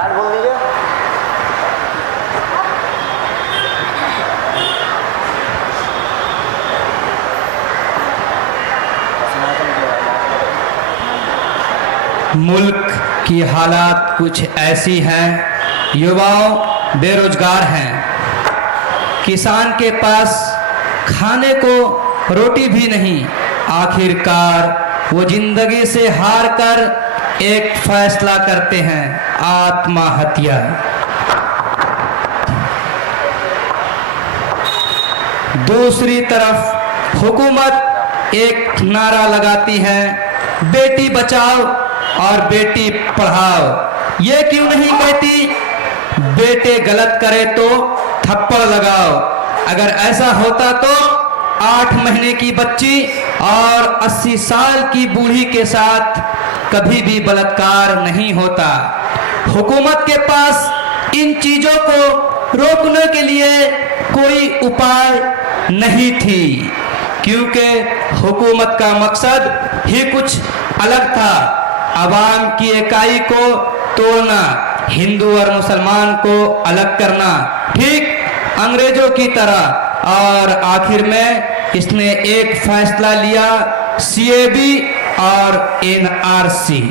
Start बोल दीजिए। मुल्क की हालात कुछ ऐसी हैं, युवाओं बेरोजगार हैं, किसान के पास खाने को रोटी भी नहीं। आखिरकार वो जिंदगी से हार कर एक फैसला करते हैं, आत्महत्या। दूसरी तरफ हुकूमत एक नारा लगाती है, बेटी बचाओ और बेटी पढ़ाओ। ये क्यों नहीं कहती बेटे गलत करे तो थप्पड़ लगाओ? अगर ऐसा होता तो 8 महीने की बच्ची और 80 साल की बूढ़ी के साथ कभी भी बलात्कार नहीं होता। हुकूमत के पास इन चीजों को रोकने के लिए कोई उपाय नहीं थी, क्योंकि हुकूमत का मकसद ही कुछ अलग था, अवाम की इकाई को तोड़ना, हिंदू और मुसलमान को अलग करना, ठीक अंग्रेजों की तरह। और आखिर में इसने एक फैसला लिया, सीएबी और एनआरसी।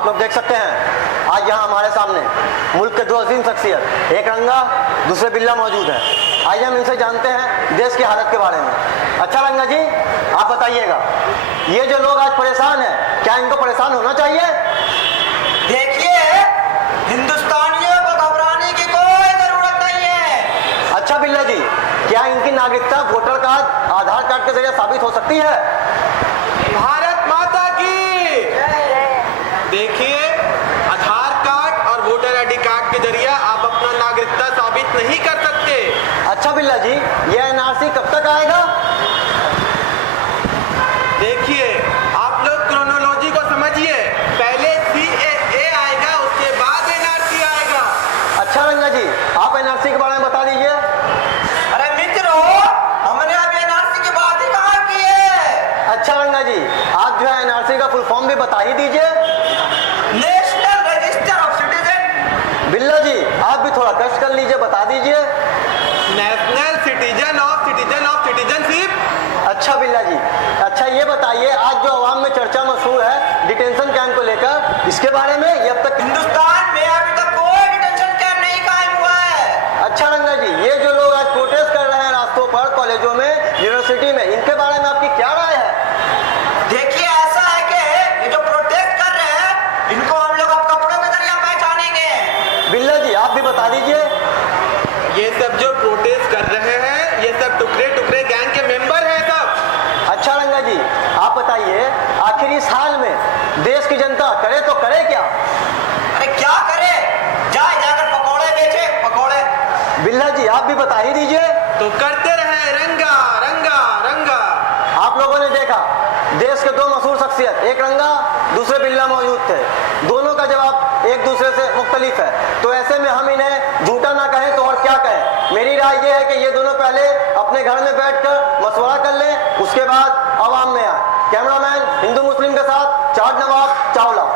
आप लोग देख सकते हैं आज यहाँ हमारे सामने मुल्क के दो अजीम शख्सियत, एक रंगा दूसरे बिल्ला मौजूद है। आइए हम इनसे जानते हैं देश की हालत के बारे में। अच्छा रंगा जी, आप बताइएगा, ये जो लोग आज परेशान हैं, क्या इनको परेशान होना चाहिए? देखिए, हिंदुस्तानियों को घबराने की कोई जरूरत नहीं है। अच्छा बिल्ला जी, क्या इनकी नागरिकता वोटर कार्ड, आधार कार्ड के जरिए साबित हो सकती है? भारत माता की। देखिए, आधार कार्ड और वोटर आईडी कार्ड के जरिए आप अपना नागरिकता साबित नहीं कर सकते। अच्छा बिल्ला जी, यह एनआरसी कब तक आएगा? देखिए, आप लोग क्रोनोलॉजी को समझिए। पहले CAA आएगा, उसके बाद NRC आएगा। अच्छा रंगा जी, आप एनआरसी के बारे में बता दीजिए। अरे मित्रों, हमने अब एनआरसी की बात ही कहाँ की है। अच्छा रंगा जी, आप जो है एनआरसी का फुल फॉर्म भी बता ही दीजिए। National register of citizen. बिल्ला जी, आप भी थोड़ा कष्ट कर लीजिए, बता दीजिए। National citizen of citizenship. अच्छा बिल्ला जी, अच्छा ये बताइए, आज जो अवाम में चर्चा मशहूर है डिटेंशन कैंप को लेकर, इसके बारे में ये अब तक हिंदुस्तान में अभी तक कोई डिटेंशन कैंप नहीं कायम हुआ है। अच्छा रंगा जी, ये जो लोग आज प्रोटेस्ट कर रहे हैं रास्तों पर, कॉलेजों में, यूनिवर्सिटी में, इनके बारे में आपकी क्या राय है? देखिए, ऐसा है कि ये जो प्रोटेस्ट कर रहे हैं, इनको हम लोग अब कपड़ों के जरिए पहचानेंगे। बिल्ला जी, आप भी बता दीजिए। ये सब जो प्रोटेस्ट कर रहे हैं, ये सब टुकड़े टुकड़े गैंग के मेंबर हैं सब। अच्छा रंगा जी, आप बताइए, आखिर इस हाल में देश की जनता करे तो करे क्या? अरे क्या करे, जाकर पकौड़े बेचे, पकौड़े। बिल्ला जी, आप भी बता ही दीजिए। तो करते रहे रंगा रंगा रंगा। आप लोगों ने देखा, देश के दो मशहूर शख्सियत, एक रंगा दूसरे बिल्ला मौजूद थे। दोनों का जवाब एक दूसरे से मुख्तलिफ है, तो ऐसे में हम इन्हें झूठा ना कहें तो और क्या कहें। मेरी राय यह है कि ये दोनों पहले अपने घर में बैठकर मशवरा कर लें, उसके बाद अवाम में आए। कैमरामैन हिंदू मुस्लिम के साथ चाट नवाब चावला।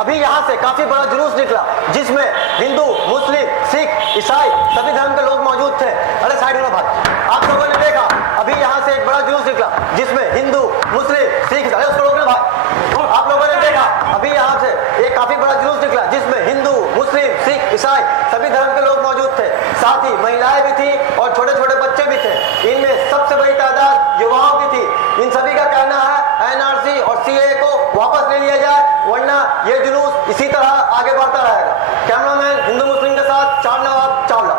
अभी यहाँ से काफी बड़ा जुलूस निकला, जिसमें हिंदू, मुस्लिम, सिख, ईसाई सभी धर्म के लोग मौजूद थे। अरे साइड में भाई, आप लोगों ने देखा अभी यहाँ से एक बड़ा जुलूस निकला, जिसमें हिंदू, मुस्लिम, सिख, ईसाई, उसको रोकना भाई। आप लोगों ने देखा अभी यहाँ से एक काफी बड़ा जुलूस निकला, जिसमें हिंदू, मुस्लिम, सिख, ईसाई सभी धर्म के लोग मौजूद थे। साथ ही महिलाएं भी थी और छोटे छोटे बच्चे भी थे। इनमें सबसे बड़ी तादाद युवाओं की थी। इन सभी का कहना है एनआरसी और सीएए को वापस ले लिया जाए, वरना ये जुलूस इसी तरह आगे बढ़ता रहेगा। कैमरामैन हिंदू मुस्लिम के साथ चाट नवाब चावला।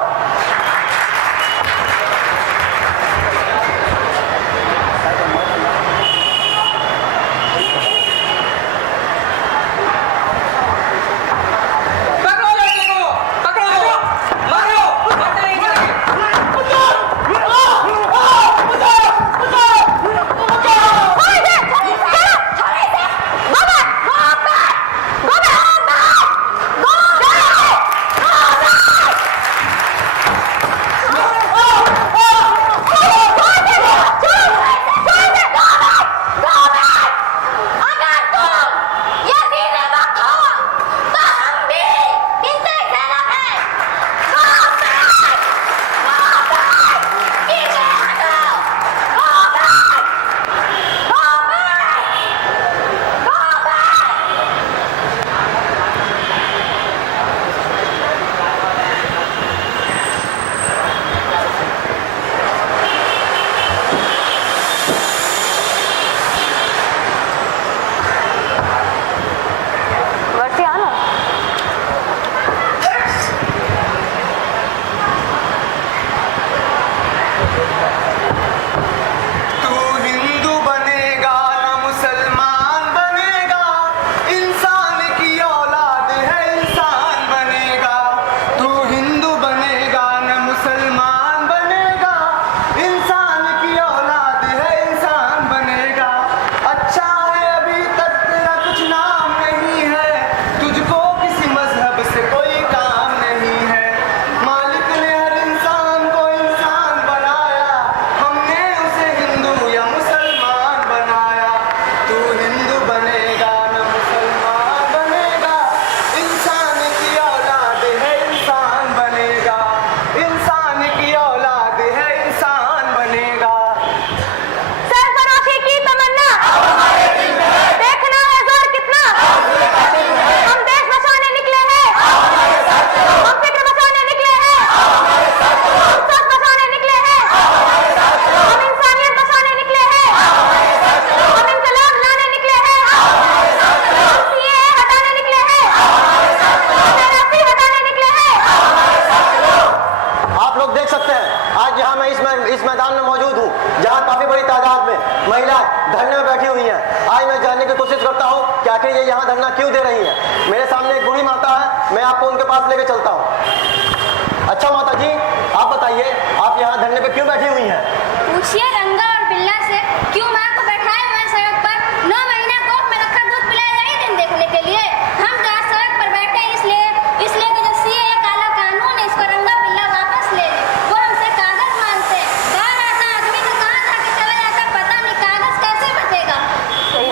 जहां काफी बड़ी तादाद में महिलाएं धरने में बैठी हुई हैं। आज मैं जानने की कोशिश करता हूं कि आखिर ये यहाँ धरना क्यों दे रही हैं। मेरे सामने एक बूढ़ी माता है, मैं आपको उनके पास लेके चलता हूँ। अच्छा माता जी, आप बताइए, आप यहाँ धरने पे क्यों बैठी हुई हैं? पूछिए रंगा और बिल्ला से, क्यों माँ को बैठाए हुए सड़क पर 9 महीना कोख में रखा दूध पिलाया यही दिन देखने के लिए। हम तो आज सड़क पर बैठे इसलिए कि जो सीए काला कानून है इसको रंगा बिल्ला वापस ले ले। वो हमसे कागज मांगते हैं। कहाँ रहता आदमी तो कहाँ जाके चला जाता पता नहीं, कागज कैसे बचेगा।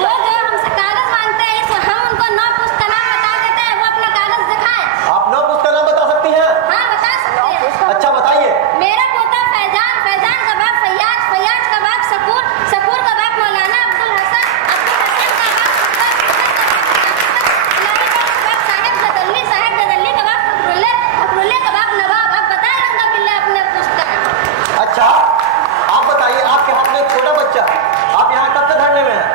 वो जो हमसे कागज मांगते हैं इस हम उनको 9 पुस्त का नाम बता देते हैं, वो अपना कागज दिखाए। आप 9 पुस्त का नाम बता सकती हैं? हाँ बता सकते हैं। अच्छा बताइए। मेरा पोता फैजान, फैजान का बाप फैयाज, फैयाज का बाप सकूर, सकूर का बाप मौलाना अब्दुल हसन, अब्दुल हसन का बाप साहेब गदल्ली, साहेब गदल्ली का बाप फकरुल्ले, फकरुल्ले का बाप नवाब। अब बताए रंगा बिल्ला अपने पुस्तक। अच्छा आप बताइए, आपके हाथ में एक छोटा बच्चा, आप यहाँ कब तक धरने में हैं?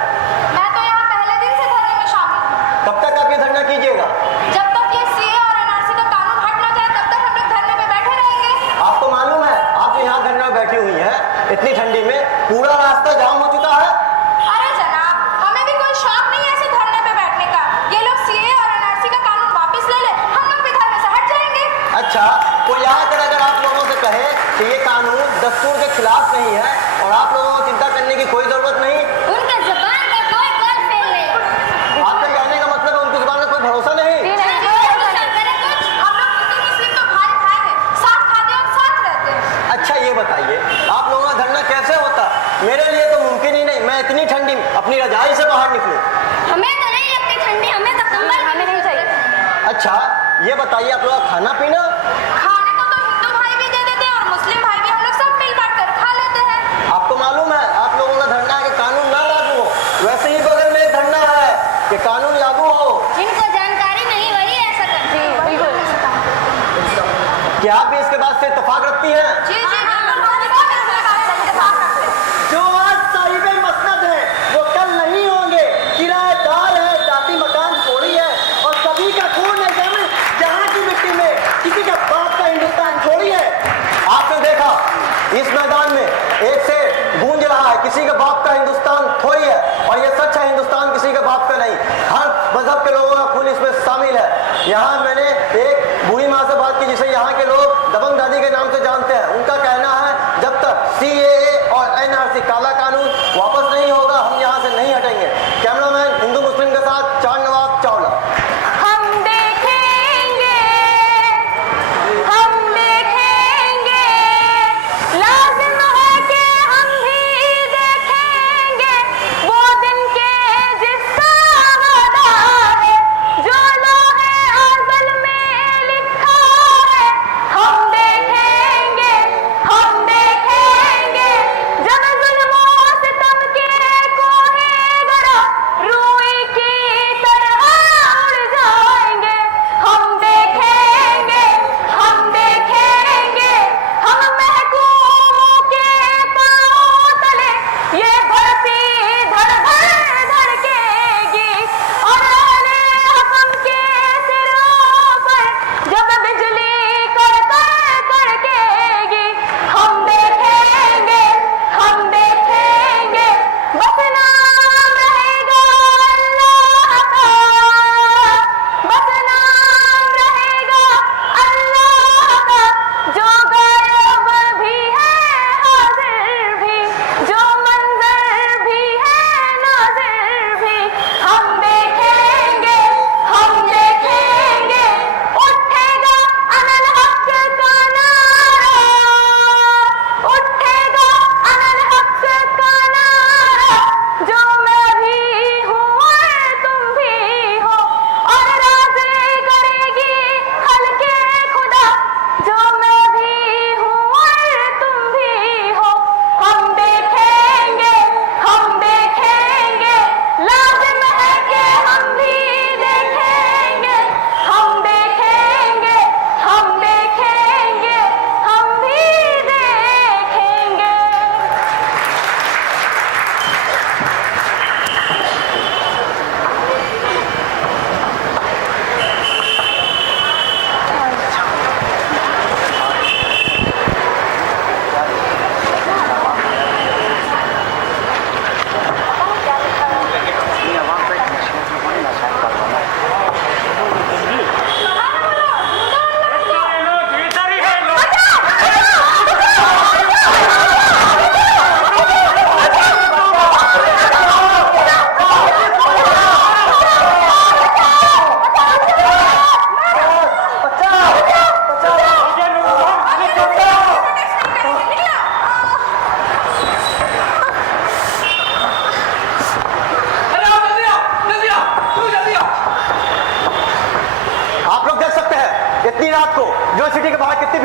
मैं तो यहाँ पहले दिन से धरने में शामिल हूँ। कब तक आप ये धरना कीजिएगा? जब तक ये सीए और एनआरसी का कानून हट न जाए तब तक हम लोग धरने पे बैठे रहेंगे। आपको मालूम है आप जो यहाँ धरने में बैठी हुई हैं, इतनी ठंडी में पूरा रास्ता जाम हो चुका है। अरे जनाब, हमें भी कोई शौक नहीं है ऐसे धरने पे बैठने का। ये लोग सीए और एनआरसी का कानून वापस ले ले, हम लोग भी धरने से हट जाएंगे। अच्छा कोई आकर अगर आप लोगों से कहे कि ये कानून दस्तूर के खिलाफ नहीं है और आप लोगों को चिंता करने की कोई जरूरत नहीं, उनके जुबान का कोई कल फेल नहीं। आपके कहने का मतलब है उनकी जुबान में कोई भरोसा नहीं। हम लोग हिंदू मुस्लिम तो भाई भाई हैं, साथ खाते और साथ रहते हैं। अच्छा ये बताइए, आप लोगों का धरना कैसे होता? मेरे लिए तो मुमकिन ही नहीं, मैं इतनी ठंडी अपनी रजाई से बाहर निकलूं। हमें तो नहीं लगती ठंडी, हमें तो कंबल हमें नहीं चाहिए। अच्छा ये बताइए, आप लोग का खाना पीना? खाने को तो हिंदू भाई भी दे देते हैं और मुस्लिम भाई भी, हम लोग सब मिल बांट कर खा लेते हैं। आपको मालूम है आप लोगों का धरना है कि कानून ना लागू हो, वैसे ही बगल में एक धरना है कि कानून लागू हो। जिनको जानकारी नहीं वही ऐसा करते हैं। बिल्कुल। क्या आप भी इसके बाद से इत्तेफाक रखती हैं? जी जी बिल्कुल। जो आज साहिबे मसनद है वो कल नहीं होंगे, किराएदार है, जाति मकान थोड़ी है और सभी का खून है जमीन जहाँ की मिट्टी में, किसी का बाप का हिंदुस्तान थोड़ी है। आपने देखा इस मैदान में एक से गूंज रहा है, किसी के बाप का हिंदुस्तान थोड़ी है, और ये सच है, हिंदुस्तान किसी के बाप का नहीं, हर मजहब के लोगों का खून इसमें शामिल है। यहाँ मैंने एक बूढ़ी माँ से बात की जिसे यहाँ के लोग दबंग दादी के नाम से जानते हैं। उनका कहना है जब तक सीएए और एनआरसी काला कानून वापस नहीं होगा हम यहाँ से नहीं हटेंगे। कैमरामैन हिंदू मुस्लिम के साथ चार नवाब चावला। हम देखेंगे, लाजिम है कि हम भी देखेंगे वो दिन के जिसका वादा है, जो लोहे अज़ल में लिखा है। हम देखेंगे जब जुल्मों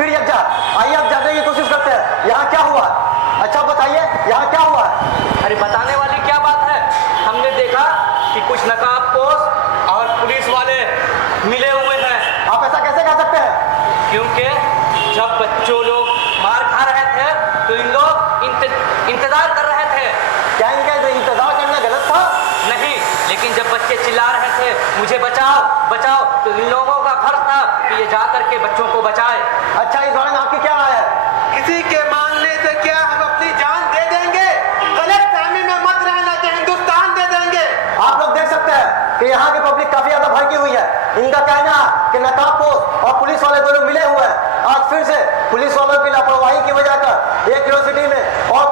भीड़ यकजा। आइए आप जानने की कोशिश करते हैं यहाँ क्या हुआ है। अच्छा बताइए यहाँ क्या हुआ है। अरे बताने वाली क्या बात है, हमने देखा कि कुछ नकाबपोश और पुलिस वाले मिले हुए हैं। आप ऐसा कैसे कह सकते हैं? क्योंकि जब बच्चों लोग मार खा रहे थे तो इन लोग इंतजार कर रहे थे। क्या इनका इंतजार करना गलत था? नहीं, लेकिन जब बच्चे चिल्ला रहे थे मुझे बचाओ बचाओ, तो इन लोगों का फर्ज था कि ये जा करके बच्चों को बचाए। अच्छा इस बारे में आपकी क्या राय है? किसी के मानने से क्या हम अपनी जान दे देंगे? गलत फहमी में मत रहना कि हिंदुस्तान दे देंगे। आप लोग देख सकते हैं कि यहाँ की पब्लिक काफी ज्यादा भड़की हुई है। इनका कहना है कि नकाबपोश और पुलिस वाले दोनों मिले हुए हैं। आज फिर से पुलिस वालों की लापरवाही की वजह कर एक यूनिवर्सिटी में और